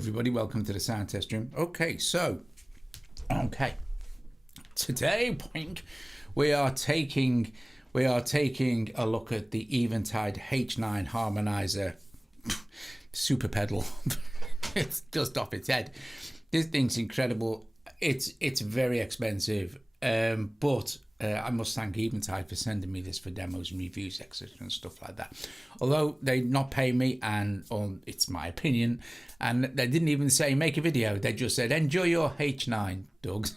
everybody, welcome to the sound test room. Okay, today we are taking a look at the Eventide H90 harmonizer super pedal. It's just off its head. This thing's incredible. It's very expensive, but I must thank Eventide for sending me this for demos and reviews, etc. and stuff like that. Although they not pay me, and it's my opinion, and they didn't even say make a video. They just said enjoy your H9, Doug.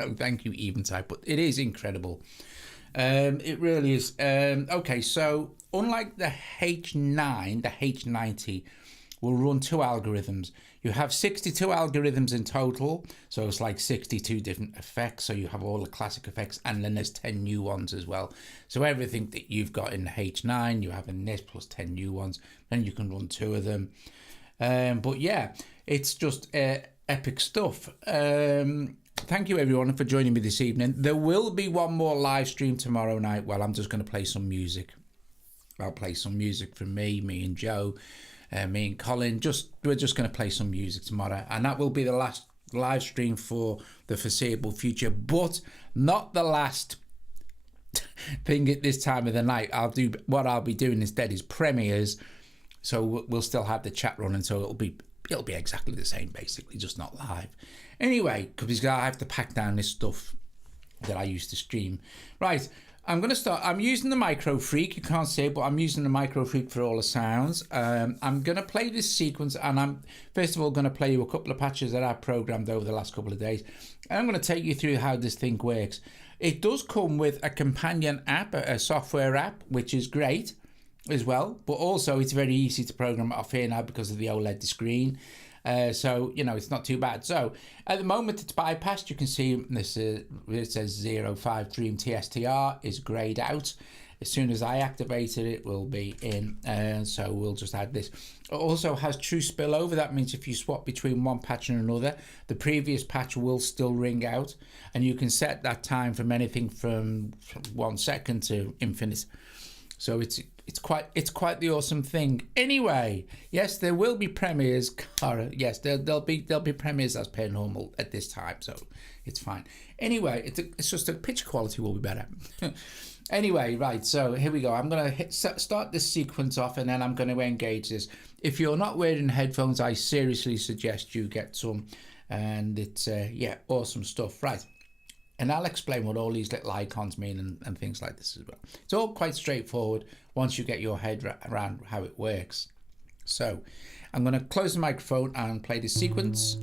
So thank you, Eventide. But it is incredible. It really is. Okay, so unlike the H9, the H90 will run two algorithms. You have 62 algorithms in total, so it's like 62 different effects. So you have all the classic effects, and then there's 10 new ones as well. So everything that you've got in the H9, you have in this plus 10 new ones. Then you can run two of them. But yeah, it's just epic stuff. Thank you everyone for joining me this evening. There will be one more live stream tomorrow night. Well, I'm just going to play some music. I'll play some music from me and Joe. Me and Colin, we're just going to play some music tomorrow, and that will be the last live stream for the foreseeable future, but not the last thing at this time of the night. What I'll be doing instead is premieres, so we'll still have the chat running, so it'll be exactly the same, basically, just not live. Anyway, because I have to pack down this stuff that I used to stream. Right. I'm going to start. I'm using the Micro Freak. You can't see it, but I'm using the Micro Freak for all the sounds. I'm going to play this sequence, and I'm first of all going to play you a couple of patches that I've programmed over the last couple of days. And I'm going to take you through how this thing works. It does come with a companion app, a software app, which is great as well. But also, it's very easy to program it off here now because of the OLED screen. So, it's not too bad. So, at the moment, it's bypassed. You can see this. It says 05 Dream TSTR is grayed out. As soon as I activate it, it will be in. So, we'll just add this. It also has true spillover. That means if you swap between one patch and another, the previous patch will still ring out. And you can set that time from anything from 1 second to infinite. So it's quite the awesome thing. Anyway, yes, there will be premieres. Yes, there'll be premieres as per normal at this time, so it's fine. Anyway, it's just the pitch quality will be better. Anyway, right. So here we go. I'm gonna start this sequence off, and then I'm going to engage this. If you're not wearing headphones, I seriously suggest you get some. And it's awesome stuff. Right. And I'll explain what all these little icons mean and things like this as well. It's all quite straightforward once you get your head around how it works. So I'm going to close the microphone and play the sequence.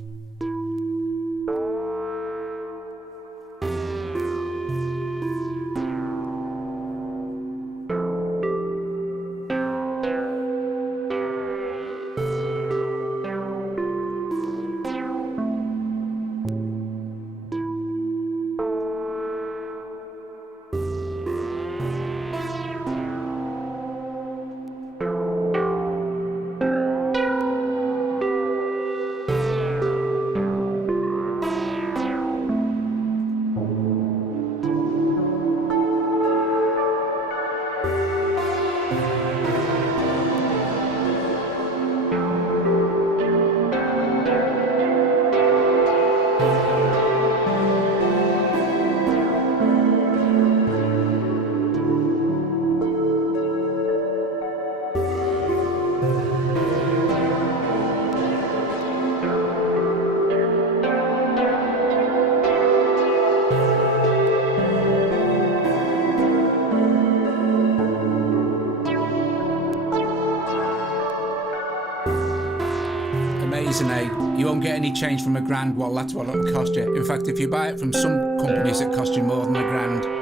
You won't get any change from £1,000. Well, that's what it'll cost you. In fact, if you buy it from some companies, it costs you more than £1,000.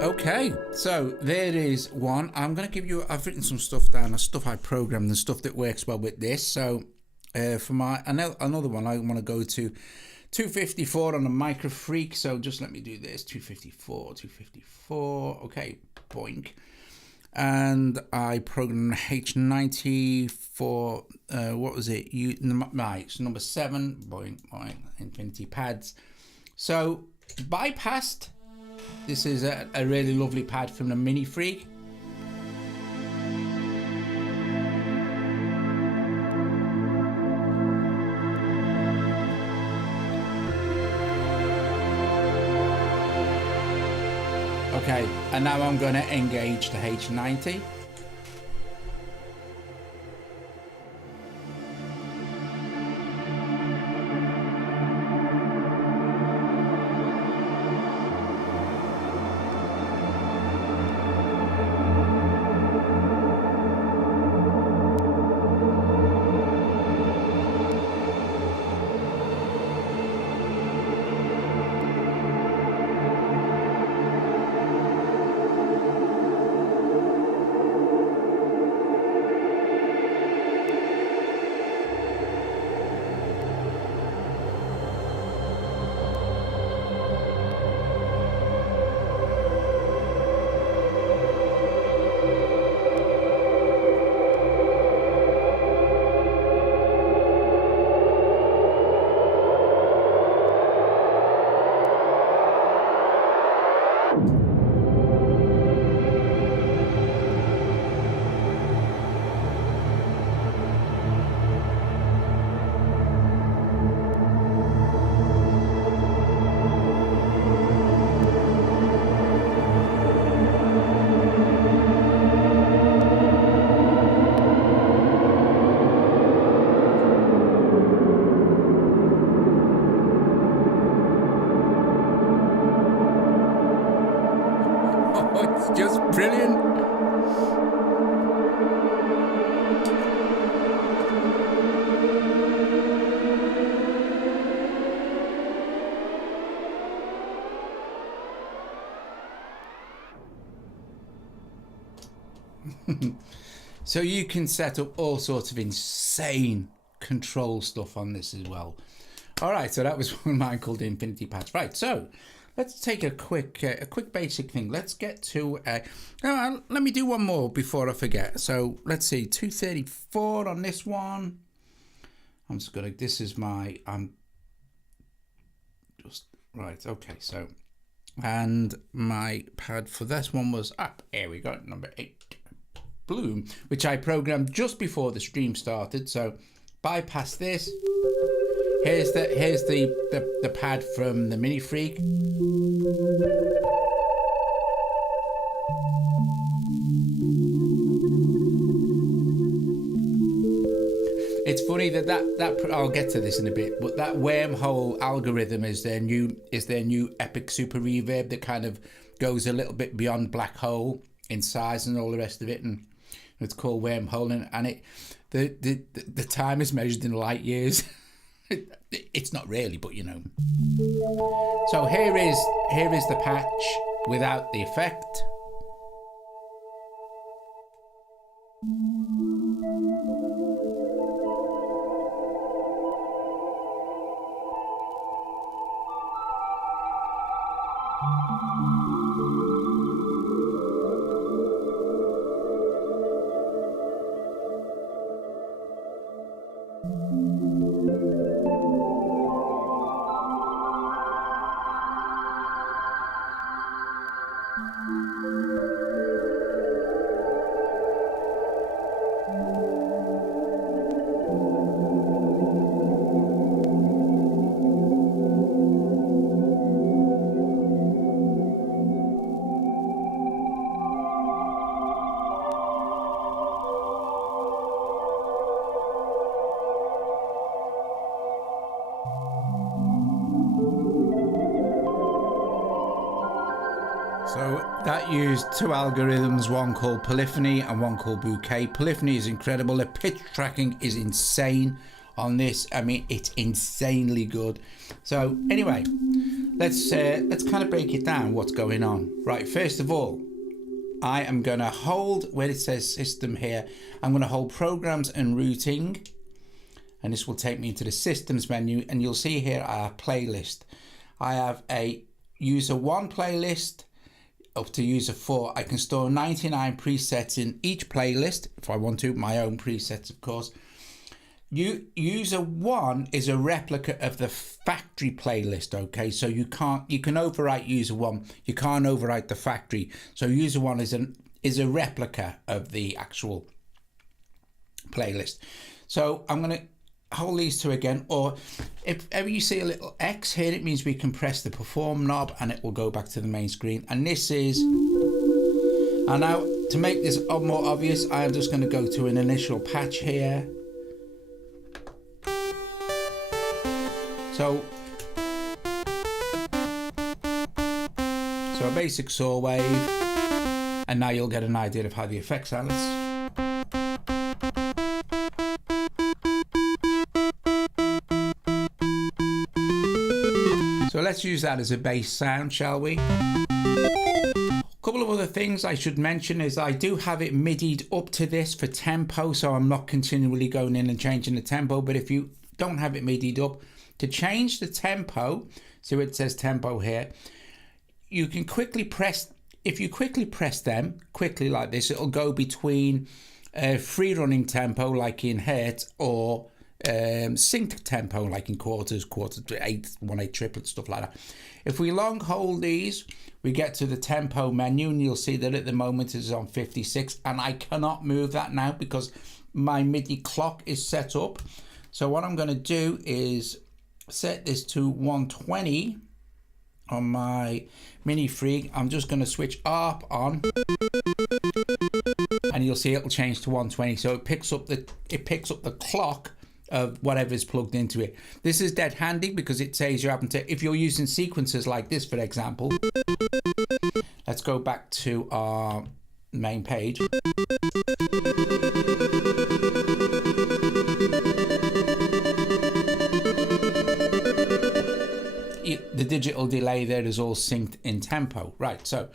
Okay, so there is one. I'm going to give you, I've written some stuff down, stuff I programmed and stuff that works well with this. So for my another one, I want to go to 254 on a Micro Freak. So just let me do this. 254. Okay, boink. And I programmed H90 for what was it? It's number 7. Boink, infinity pads. So bypassed. This is a really lovely pad from the Mini Freak. Okay, and now I'm going to engage the H90. It's just brilliant. So you can set up all sorts of insane control stuff on this as well. All right, so that was one of mine called Infinity Pads. Right, so let's take a quick basic thing. Let's get to let me do one more before I forget. So let's see, 234 on this one. I'm just gonna, this is my, just right, okay, so, and my pad for this one was up. Here we go, number 8, Bloom, which I programmed just before the stream started. So bypass this. Here's the pad from the Mini Freak. It's funny that I'll get to this in a bit, but that wormhole algorithm is their new epic super reverb that kind of goes a little bit beyond black hole in size and all the rest of it, and it's called wormhole, and it the time is measured in light years. It's not really, but you know. So here is the patch without the effect. So that used 2 algorithms, one called Polyphony and one called Bouquet. Polyphony is incredible. The pitch tracking is insane on this. I mean, it's insanely good. So anyway, let's kind of break it down what's going on. Right, first of all, I am going to hold where it says system here. I'm going to hold programs and routing. and this will take me into the systems menu, and you'll see here I have playlist. I have a user 1 playlist up to user 4. I can store 99 presets in each playlist if I want to, my own presets of course. User 1 is a replica of the factory playlist, okay? So you can overwrite user 1, you can't overwrite the factory. So user 1 is a replica of the actual playlist. So I'm going to hold these two again, or if ever you see a little X here, it means we can press the perform knob and it will go back to the main screen. And this is, and now to make this more obvious, I'm just going to go to an initial patch here. So a basic saw wave, and now you'll get an idea of how the effects are. So let's use that as a bass sound, shall we? A couple of other things I should mention is I do have it midied up to this for tempo, so I'm not continually going in and changing the tempo. But if you don't have it midied up, to change the tempo, so it says tempo here, you can quickly press, if you quickly press them, quickly like this, it'll go between free running tempo like in hertz, or synced tempo like in quarters, quarter to 8, 1/8 triplet, stuff like that. If we long hold these, we get to the tempo menu, and you'll see that at the moment it is on 56, and I cannot move that now because my MIDI clock is set up. So what I'm going to do is set this to 120 on my Mini Freak. I'm just going to switch ARP on, and you'll see it'll change to 120. So it picks up the clock of whatever's plugged into it. This is dead handy because it says you happen to, if you're using sequencers like this, for example. Let's go back to our main page. The digital delay there is all synced in tempo. Right, so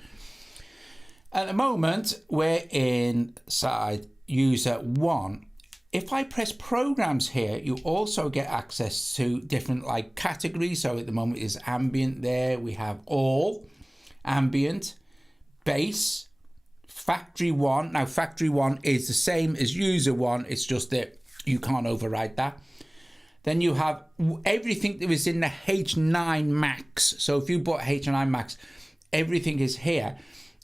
at the moment we're inside user 1. If I press programs here, you also get access to different like categories. So at the moment is ambient there. We have all, ambient, bass, factory 1. Now factory 1 is the same as user 1. It's just that you can't override that. Then you have everything that was in the H9 Max. So if you bought H9 Max, everything is here.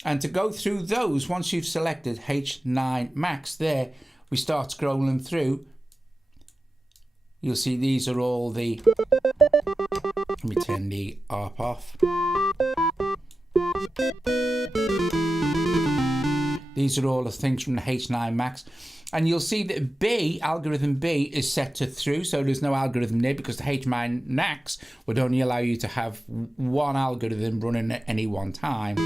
And to go through those, once you've selected H9 Max there, we start scrolling through. You'll see these are all the, let me turn the ARP off. These are all the things from the H9 Max. And you'll see that B, algorithm B, is set to through, so there's no algorithm there because the H9 Max would only allow you to have one algorithm running at any one time.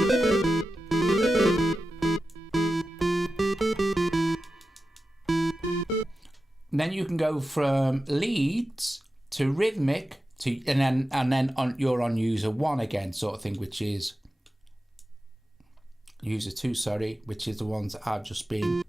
Then you can go from leads to rhythmic to, and then you're on user 1 again, sort of thing, which is user 2, sorry, which is the ones that I've just been.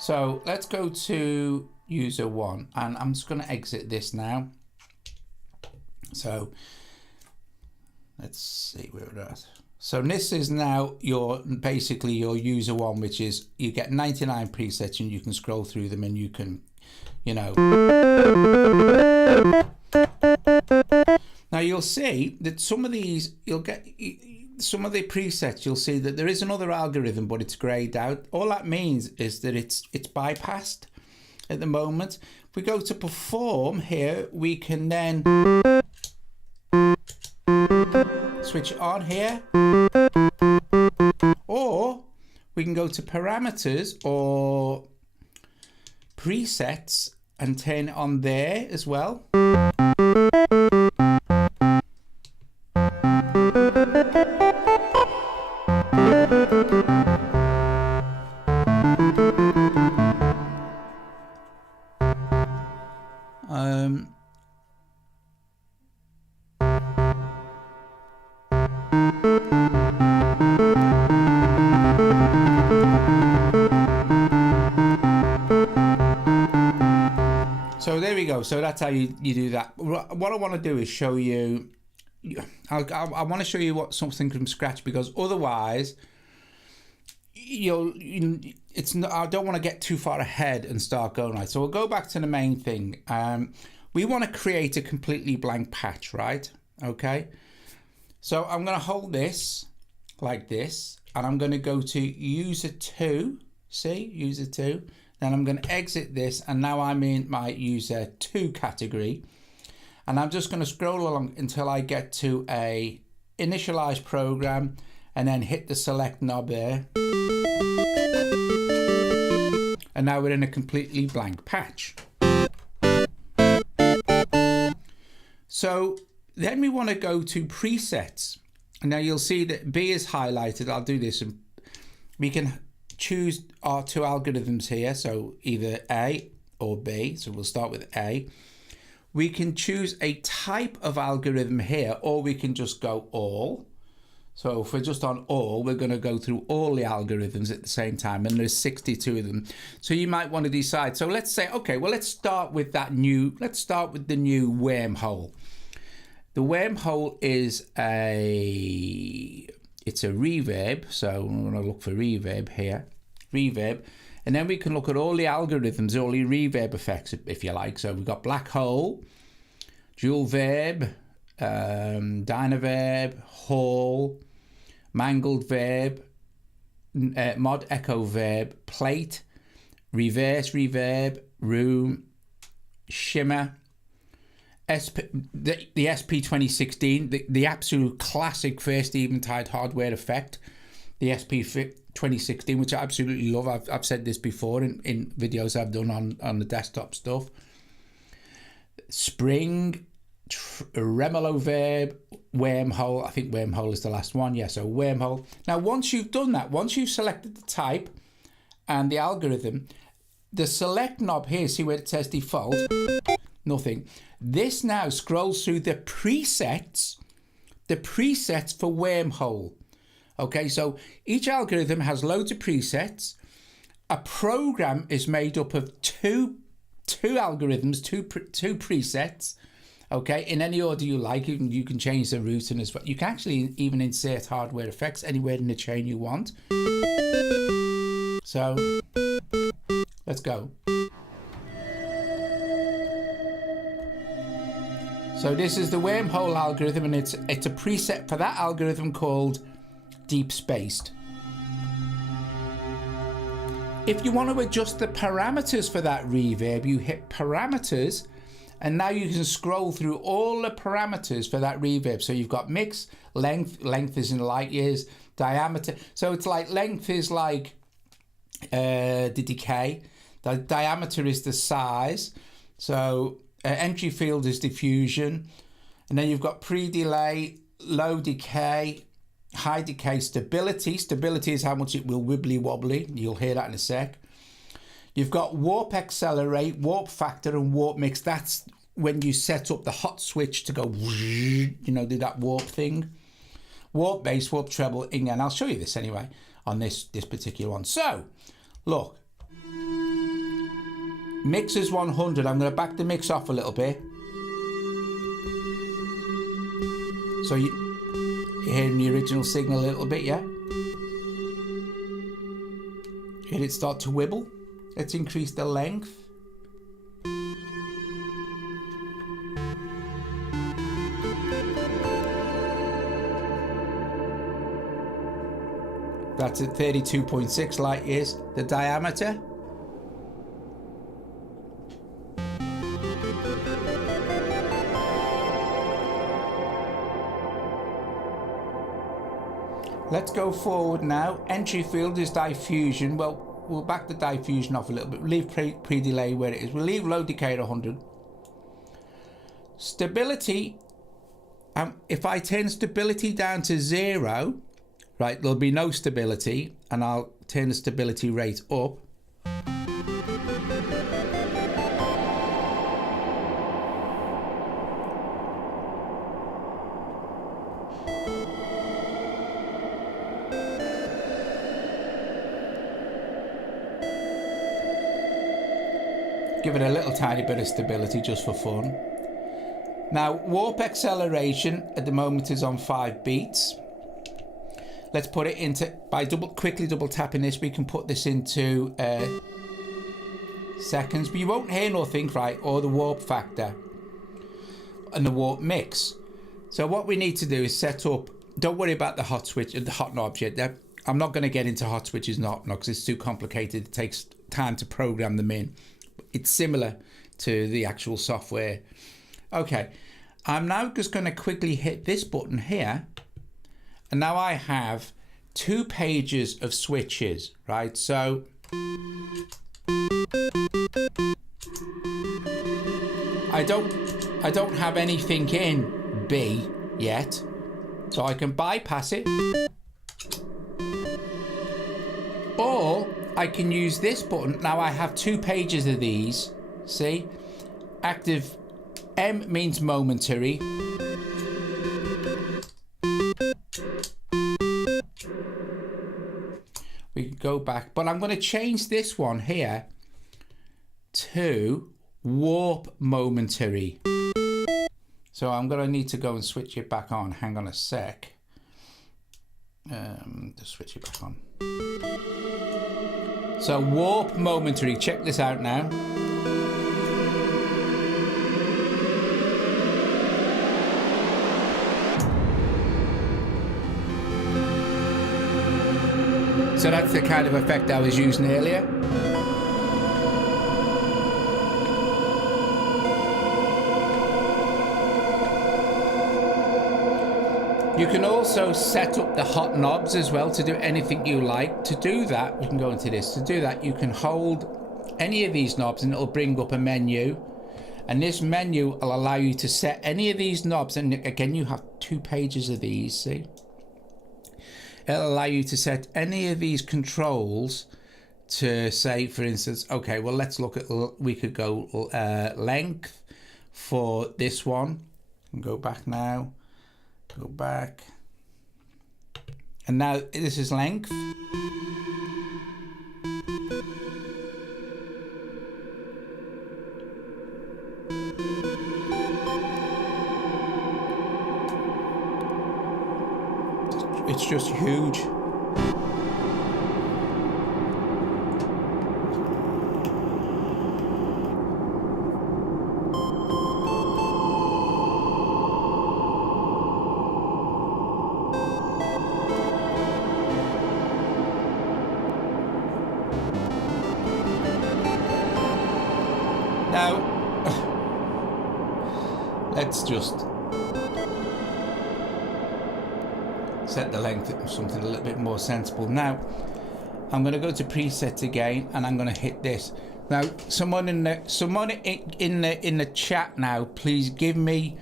So let's go to user 1, and I'm just going to exit this now. So let's see where we're at. So this is now basically your user 1, which is you get 99 presets and you can scroll through them and you can, you know. Now you'll see that some of these, you'll get some of the presets, you'll see that there is another algorithm, but it's grayed out. All that means is that it's bypassed at the moment. If we go to perform here, we can then switch it on here, or we can go to parameters or presets and turn it on there as well. So that's how you do that. What I want to do is show you. I want to show you something from scratch, because otherwise, it's not, I don't want to get too far ahead and start going right. So we'll go back to the main thing. We want to create a completely blank patch, right? Okay. So I'm going to hold this like this, and I'm going to go to user 2. See, user 2. Then I'm going to exit this, and now I'm in my user 2 category. And I'm just going to scroll along until I get to a initialize program, and then hit the select knob there. And now we're in a completely blank patch. So then we want to go to presets. And now you'll see that B is highlighted. I'll do this, and we can choose our 2 algorithms here. So either A or B. So we'll start with A. We can choose a type of algorithm here, or we can just go all. So if we're just on all, we're going to go through all the algorithms at the same time, and there's 62 of them. So you might want to decide. So let's say, okay, well, let's start with the new wormhole. The wormhole is it's a reverb. So I'm going to look for reverb here, reverb. And then we can look at all the algorithms, all the reverb effects, if you like. So we've got black hole, dual verb, dynaverb, hall, mangled verb, mod echo verb, plate, reverse reverb, room, shimmer, the SP 2016, the absolute classic first Eventide hardware effect, the SP 2016, which I absolutely love. I've said this before in videos I've done on the desktop stuff. Spring, tremolo verb, wormhole. I think wormhole is the last one. Yeah, so wormhole. Now, once you've done that, once you've selected the type and the algorithm, the select knob here, see where it says default? Nothing. This now scrolls through the presets for wormhole. Okay, so each algorithm has loads of presets. A program is made up of two algorithms, two presets. Okay, in any order you like. You can change the routing as well. You can actually even insert hardware effects anywhere in the chain you want. So let's go. So this is the wormhole algorithm, and it's a preset for that algorithm called deep spaced. If you want to adjust the parameters for that reverb, you hit parameters, and now you can scroll through all the parameters for that reverb. So you've got mix, length is in light years, diameter. So it's like length is like the decay, the diameter is the size. So entry field is diffusion, and then you've got pre-delay, low decay, high decay, stability. Stability is how much it will wibbly wobbly. You'll hear that in a sec. You've got warp accelerate, warp factor, and warp mix. That's when you set up the hot switch to go, do that warp thing. Warp bass, warp treble, and I'll show you this anyway on this particular one. So, look. Mix is 100. I'm going to back the mix off a little bit. So you're hearing the original signal a little bit, yeah? Hear it start to wibble? Let's increase the length. That's at 32.6 light years. The diameter. Let's go forward now. Entry field is diffusion. Well, we'll back the diffusion off a little bit. We'll leave pre-delay where it is. We'll leave low decay at 100. Stability. If I turn stability down to 0, right, there'll be no stability, and I'll turn the stability rate up. Give it a little tiny bit of stability just for fun. Now, warp acceleration at the moment is on 5 beats. Let's put it into, by quickly double tapping this, we can put this into seconds, but you won't hear nothing, right, or the warp factor and the warp mix. So what we need to do is set up, don't worry about the hot switch, the hot knobs yet. I'm not going to get into hot switches not because it's too complicated. It takes time to program them in. It's similar to the actual software. Okay, I'm now just going to quickly hit this button here, and now I have 2 pages of switches, right? So I don't have anything in B yet, so I can bypass it, or I can use this button. Now I have 2 pages of these. See, active M means momentary. We can go back, but I'm going to change this one here to warp momentary. So I'm going to need to go and switch it back on. Hang on a sec. Just switch it back on. So warp momentary. Check this out now. So that's the kind of effect I was using earlier. You can also set up the hot knobs as well to do anything you like. To do that, we can go into this. To do that, you can hold any of these knobs and it'll bring up a menu. And this menu will allow you to set any of these knobs. And again, you have 2 pages of these, see? It'll allow you to set any of these controls to say, for instance, okay, well, let's look at, we could go length for this one. And go back now. Go back, and now this is length. It's just huge. Now, let's just set the length to something a little bit more sensible. Now, I'm going to go to presets again, and I'm going to hit this. Now, someone in the chat now, please give me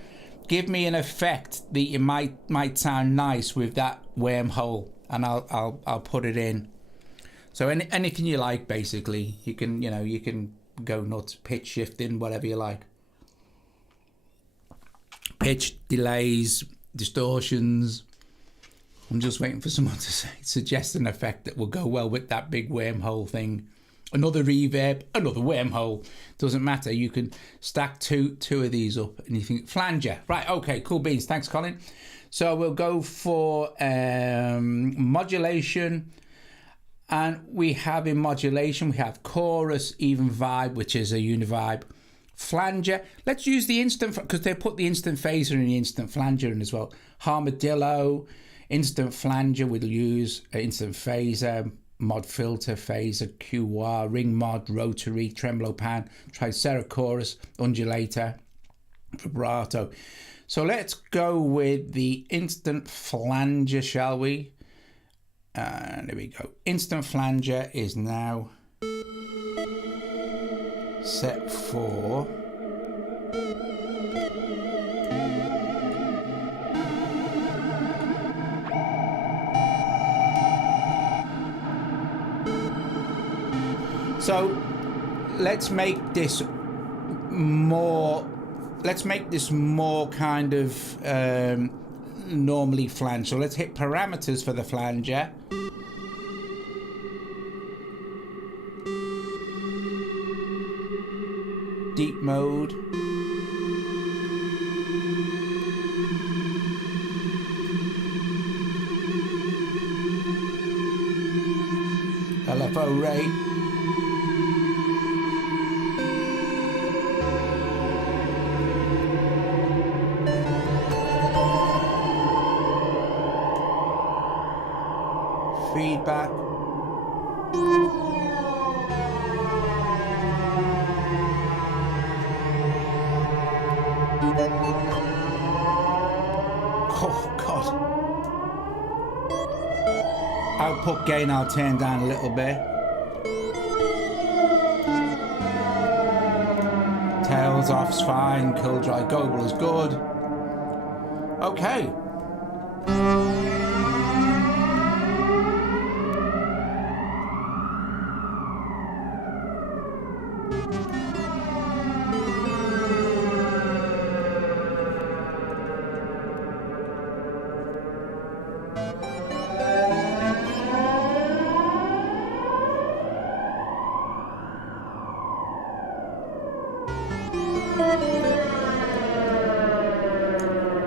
an effect that you might sound nice with that wormhole, and I'll put it in. So anything you like, basically, you can go nuts, pitch shifting, whatever you like. Pitch, delays, distortions. I'm just waiting for someone to suggest an effect that will go well with that big wormhole thing. Another reverb, another wormhole. Doesn't matter. You can stack two of these up and you think flanger. Right, okay, cool beans. Thanks, Colin. So we'll go for modulation. And we have in modulation, we have chorus, even vibe, which is a univibe. Flanger. Let's use the instant, because they put the instant phaser and the instant flanger in as well. Armadillo, instant flanger, we'll use instant phaser, mod filter, phaser, QR, ring mod, rotary, tremolo pan, tricera chorus, undulator, vibrato. So let's go with the instant flanger, shall we? And there we go. Instant flanger is now set for so let's make this more kind of normally flange. So let's hit parameters for the flanger. deep mode. LFO rate. Feedback. Oh God. Output gain I'll turn down a little bit. Tails off's fine. Kill dry global is good. Okay.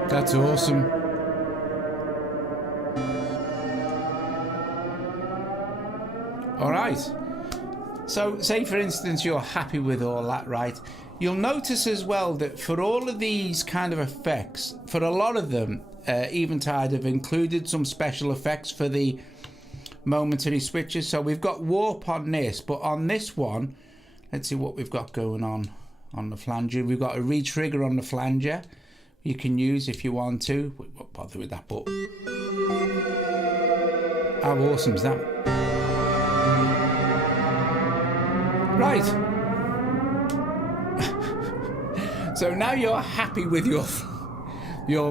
That's awesome. All right. So say for instance you're happy with all that, right? You'll notice as well that for all of these kind of effects, for a lot of them, Eventide have included some special effects for the momentary switches. So we've got warp on this, but on this one, let's see what we've got going on the flanger. We've got a retrigger on the flanger. You can use if you want to. We won't bother with that, but how awesome is that? Right. So now you're happy with your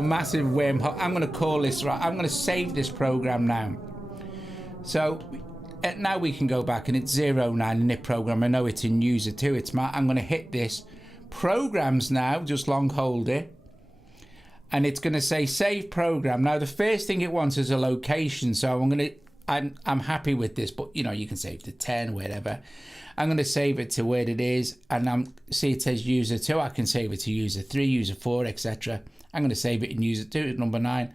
massive wormhole. I'm going to call this, right. I'm going to save this program now. So now we can go back and it's 09 init program. I know it's in user 2. I'm going to hit this programs now. Just long hold it. And it's going to say save program. Now the first thing it wants is a location, so I'm happy with this, but you know, you can save to 10, wherever. I'm going to save it to where it is, and see it says user 2. I can save it to user 3, user 4, etc. I'm going to save it in user 2 at number 9.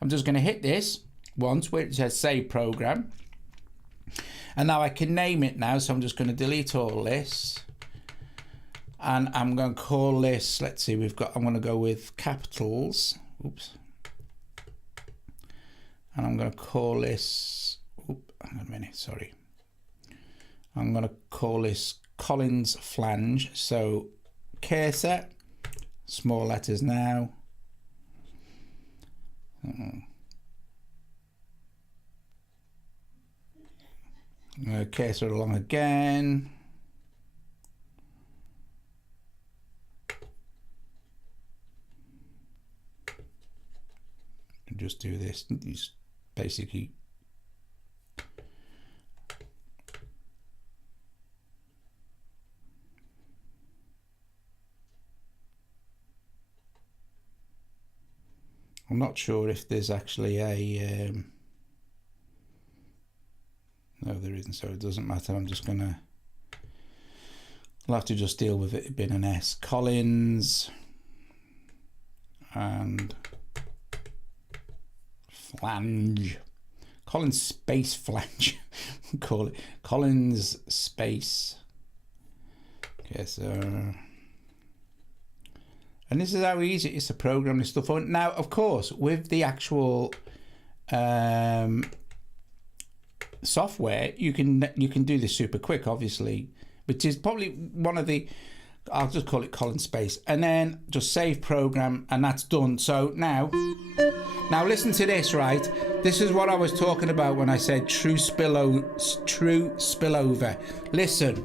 I'm just going to hit this once where it says save program, and now I can name it now. So I'm just going to delete all this. And I'm going to call this, let's see, I'm going to go with capitals. Oops. And I'm going to call this, hang on a minute, sorry. I'm going to call this Colin's flange. So cursor, small letters now. Cursor along again. Just do this. These basically I'm not sure if there's actually a no, there isn't, so it doesn't matter. I'm just gonna I'll have to just deal with it being an S. Colin's and flange. Colin's space flange. Call it Colin's space. Okay, so and this is how easy it is to program this stuff on. Now, of course, with the actual software, you can do this super quick, obviously, which is probably one of the, I'll just call it Colin space, and then just save program, and that's done. So now listen to this, right? This is what I was talking about when I said true spillover. Listen.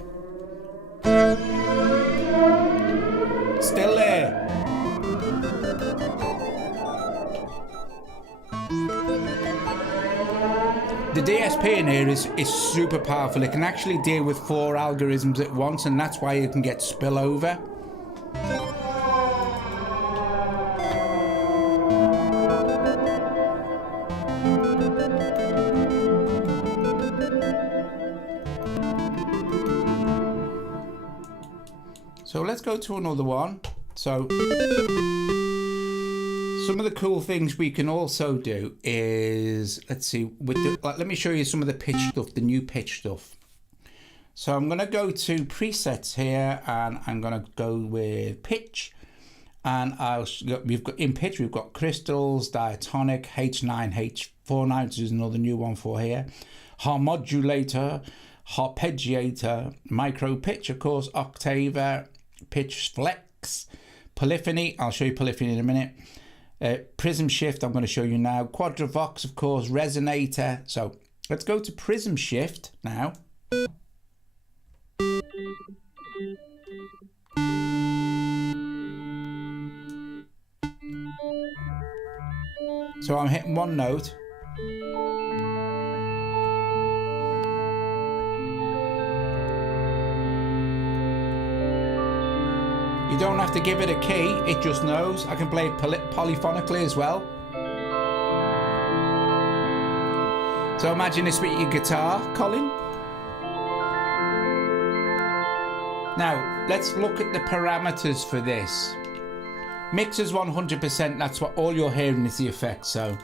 Still there. The DSP in here is super powerful. It can actually deal with 4 algorithms at once, and that's why you can get spillover. So let's go to another one. So some of the cool things we can also do is, let's see, with the, let me show you some of the pitch stuff, the new pitch stuff. So I'm going to go to presets here, and I'm going to go with pitch, and we've got in pitch, we've got crystals, diatonic, H9, which is another new one for here, modulator, arpeggiator, micro pitch, of course, octave, pitch flex, polyphony, I'll show you polyphony in a minute, prism shift, I'm going to show you now, quadravox, of course, resonator. So let's go to prism shift now. So I'm hitting one note. You don't have to give it a key, it just knows. I can play it polyphonically as well. So imagine this with your guitar, Colin. Now, let's look at the parameters for this. Mixers 100%, that's what all you're hearing is the effect, so.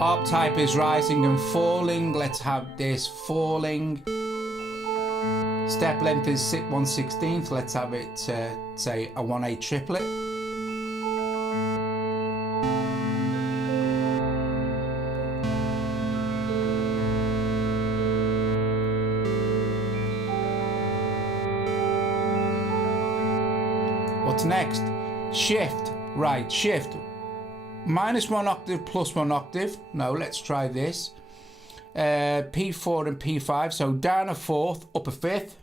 Arp type is rising and falling. Let's have this falling. Step length is 1/16. Let's have it, say, a 1/8 triplet. What's next? Shift. Right, shift. -1 octave, +1 octave. No, let's try this. P4 and P5. So down a fourth, up a fifth.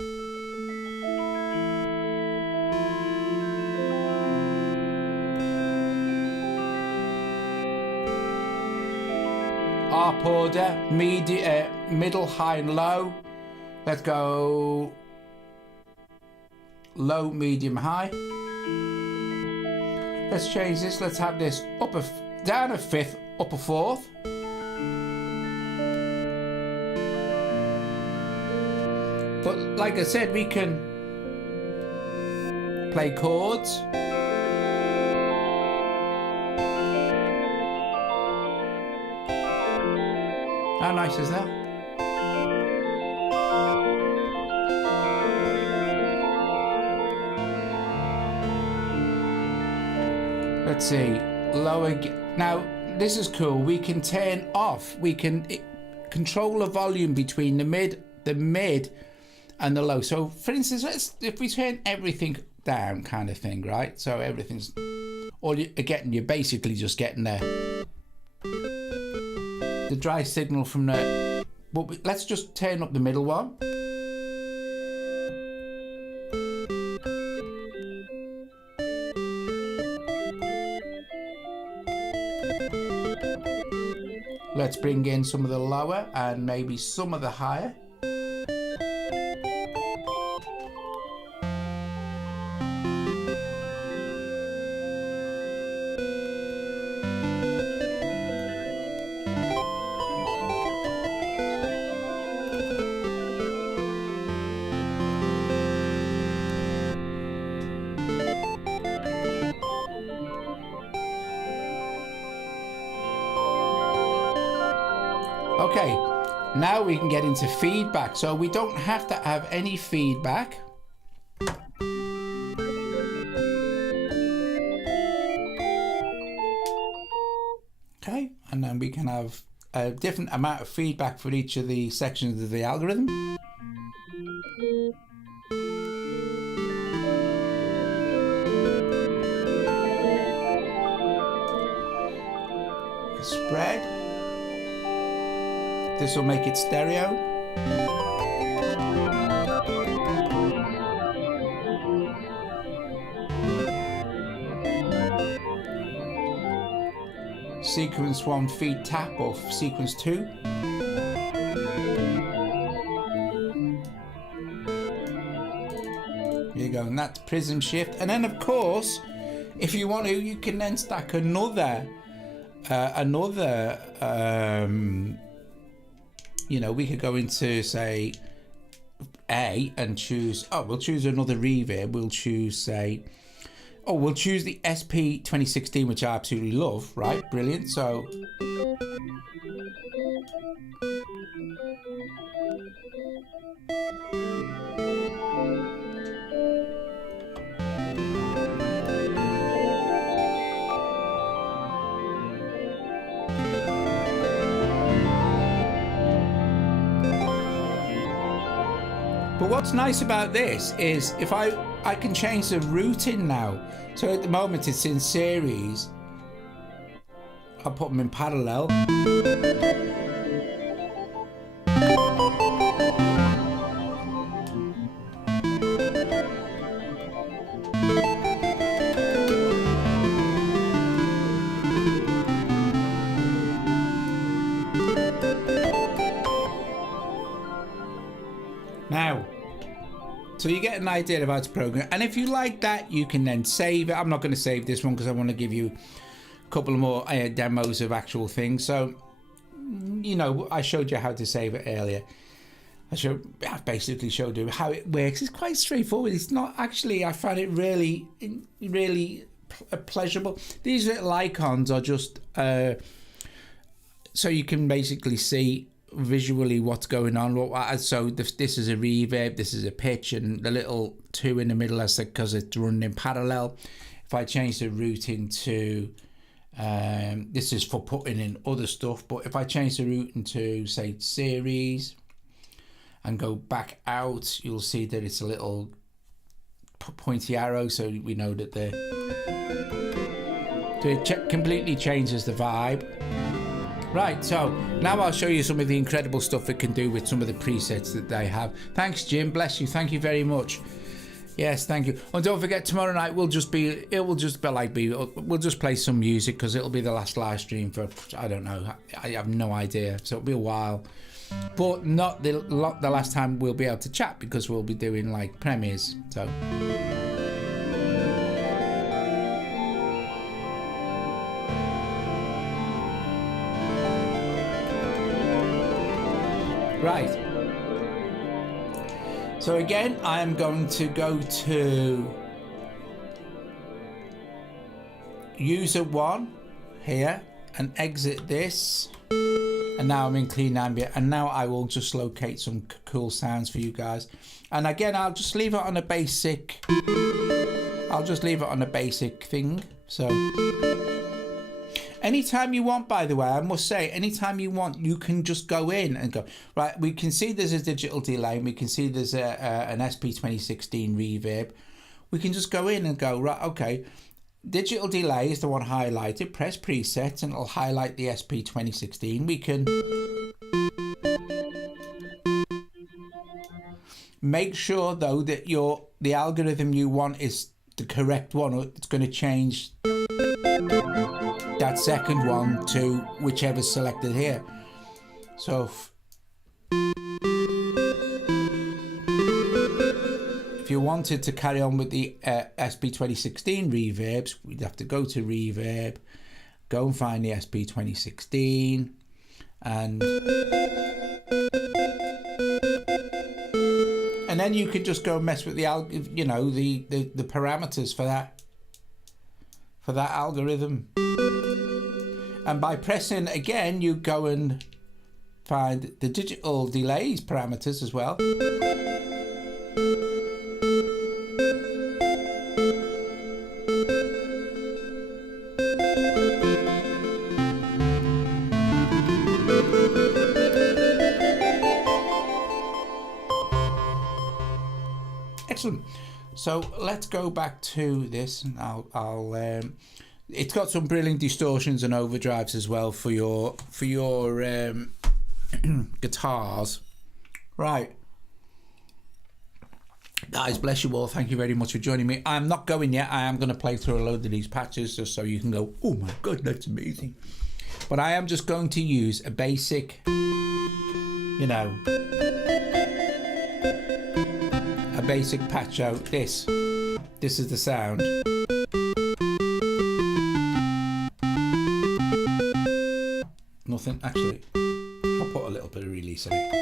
Arp order, middle, high and low. Let's go low, medium, high. Let's change this. Let's have this down a fifth, up a fourth. But like I said, we can play chords. How nice is that? Let's see, lower. Now, this is cool. We can turn off. We can control the volume between the mid, and the low. So, for instance, if we turn everything down, kind of thing, right? So everything's all you're getting. You're basically just getting the dry signal from the. But let's just turn up the middle one. Let's bring in some of the lower and maybe some of the higher. Okay, now we can get into feedback. So we don't have to have any feedback. Okay, and then we can have a different amount of feedback for each of the sections of the algorithm. Spread. This will make it stereo. Sequence 1 feed tap or sequence 2. Here you go, and that's prism shift. And then of course, if you want to, you can then stack you know, we could go into, say, A and choose, oh, we'll choose another reverb. We'll choose, say, oh, we'll choose the SP 2016, which I absolutely love, right? Brilliant. So but what's nice about this is if I can change the routing now. So at the moment it's in series. I'll put them in parallel. Now, so you get an idea of how to program, and if you like that, you can then save it. I'm not going to save this one because I want to give you a couple of more demos of actual things. So, you know, I showed you how to save it earlier. I basically showed you how it works. It's quite straightforward. It's not actually, I find it really pleasurable. These little icons are just so you can basically see visually what's going on. So this is a reverb, this is a pitch, and the little two in the middle, I said, because it's running in parallel. If I change the routing to this is for putting in other stuff, but if I change the routing to, say, series and go back out, you'll see that it's a little pointy arrow, so we know that so it completely changes the vibe. Right, so now I'll show you some of the incredible stuff it can do with some of the presets that they have. Thanks, Jim. Bless you. Thank you very much. Yes, thank you. And don't forget, tomorrow night we'll just play some music because it'll be the last live stream for, I don't know, I have no idea. So it'll be a while, but not the last time we'll be able to chat because we'll be doing like premieres. So. Right, so again, I am going to go to user 1 here and exit this, and now I'm in clean ambient, and now I will just locate some cool sounds for you guys. And again, I'll just leave it on a basic, thing. So anytime you want, by the way, I must say, anytime you want, you can just go in and go, right, we can see there's a digital delay, and we can see there's an SP 2016 reverb. We can just go in and go, right, okay, digital delay is the one highlighted, press presets, and it'll highlight the SP 2016. We can make sure, though, that the algorithm you want is the correct one, or it's going to change that second one to whichever's selected here. So if you wanted to carry on with the SP 2016 reverbs, we'd have to go to reverb, go and find the SP 2016, and then you could just go mess with the the parameters for that algorithm. And by pressing again, you go and find the digital delays parameters as well. Excellent. So let's go back to this, and I'll it's got some brilliant distortions and overdrives as well for your guitars. Right, guys, bless you all. Thank you very much for joining me. I'm not going yet. I am going to play through a load of these patches just so you can go, oh my god, that's amazing. But I am just going to use a basic, a basic patch out. This is the sound. Nothing, actually. How I'll put a little bit of release on it.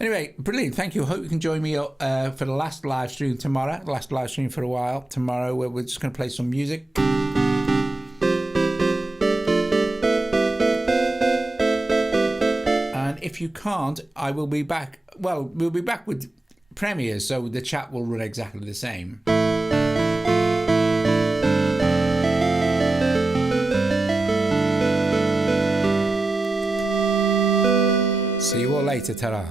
Anyway, brilliant. Thank you. I hope you can join me for the last live stream tomorrow. Last live stream for a while. Tomorrow, where we're just going to play some music. And if you can't, I will be back. Well, we'll be back with premieres, so the chat will run exactly the same. See you all later. Ta-ra.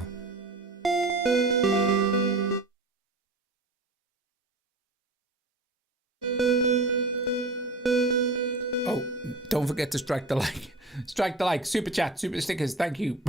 Oh, don't forget to strike the like. Strike the like. Super chat, super stickers. Thank you.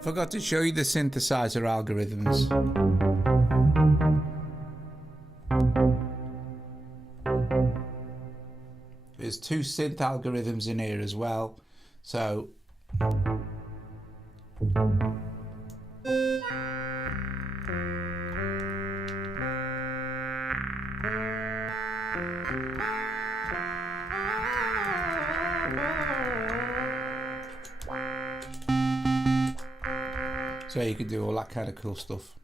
Forgot to show you the synthesizer algorithms. There's 2 synth algorithms in here as well. So you can do all that kind of cool stuff.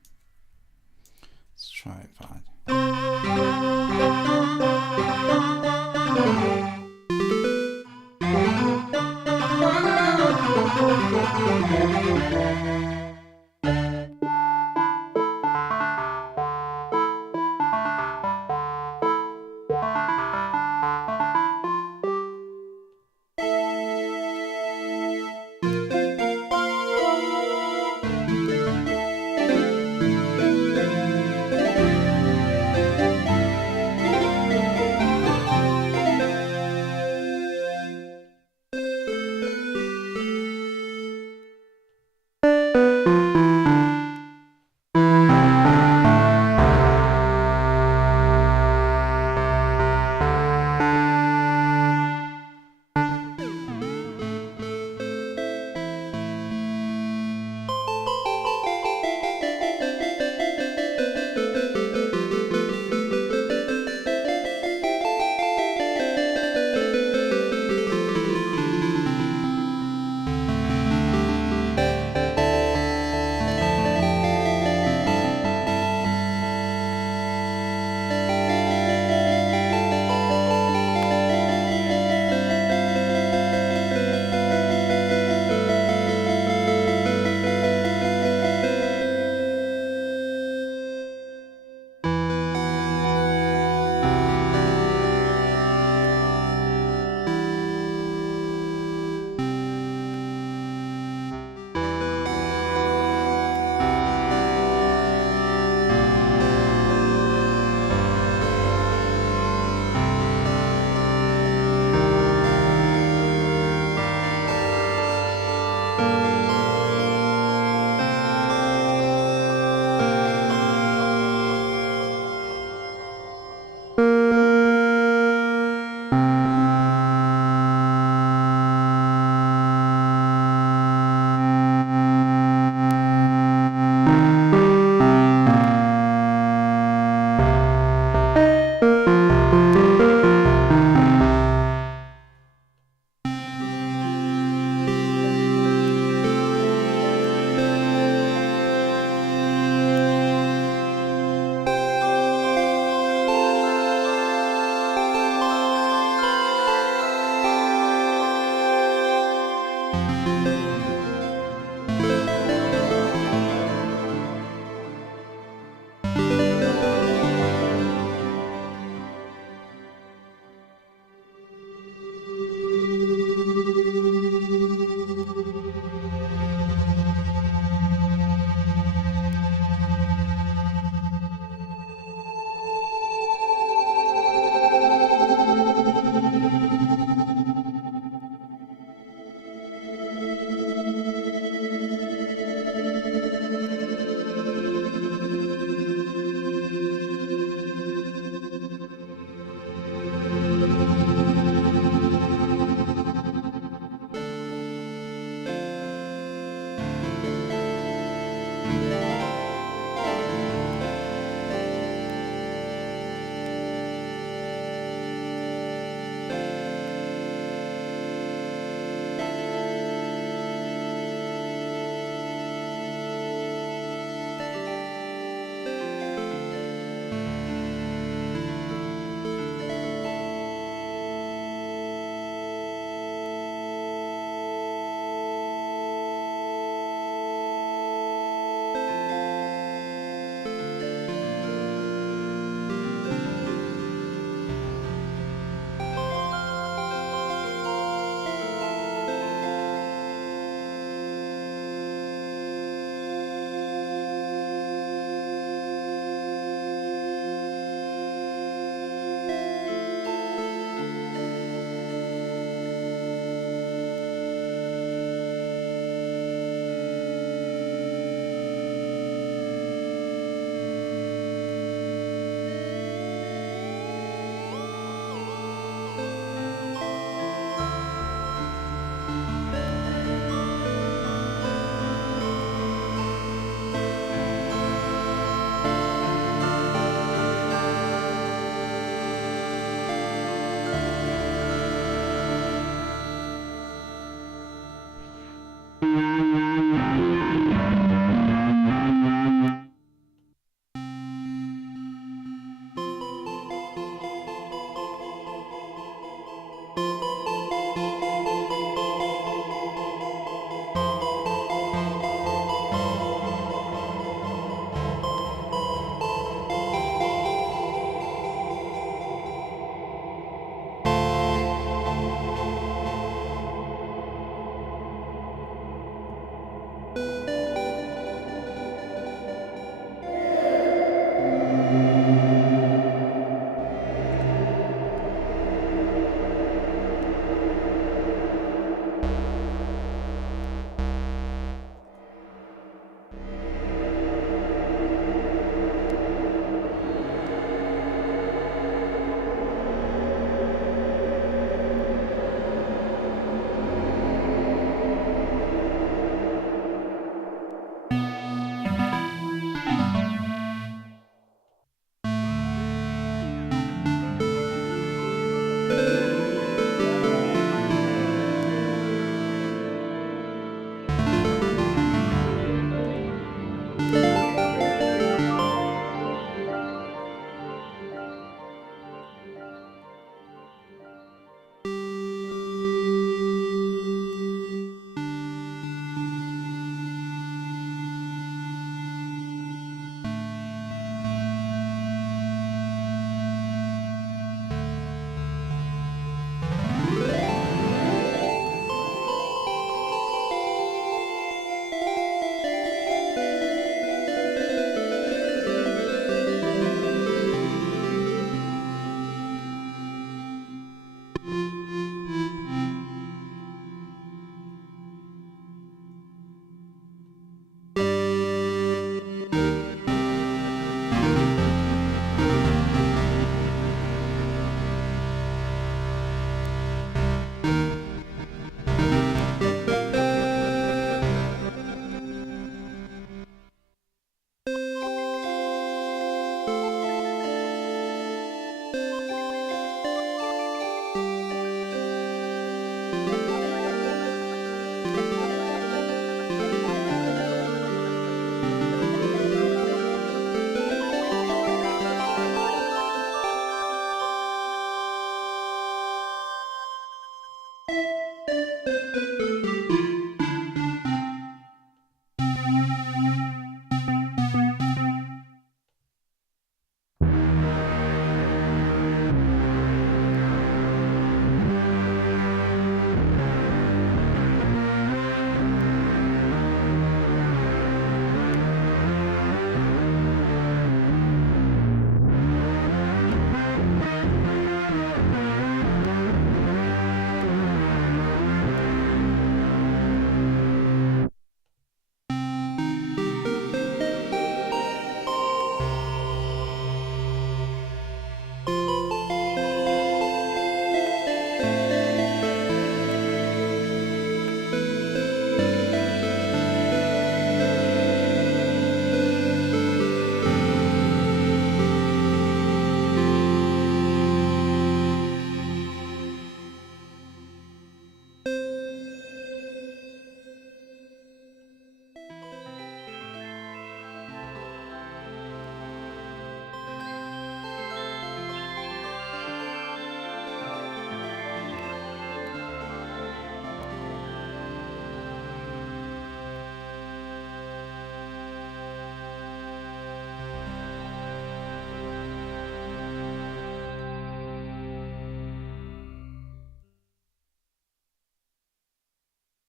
Let's try and find.